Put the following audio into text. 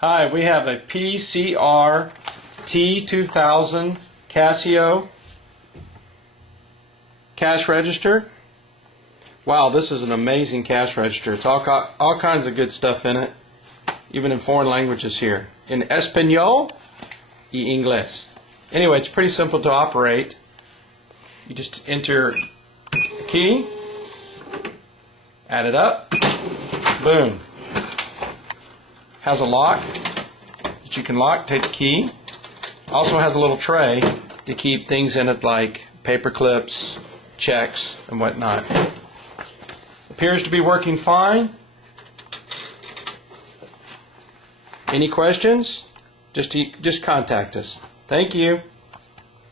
Hi, we have a PCR-T2000 Casio cash register. Wow, this is an amazing cash register. It's all kinds of good stuff in it, even in foreign languages here. In Español y Inglés. Anyway, it's pretty simple to operate. You just enter the key, add it up, boom. Has a lock that you can lock, take the key. Also has a little tray to keep things in it like paper clips, checks, and whatnot. Appears to be working fine. Any questions? Just contact us. Thank you.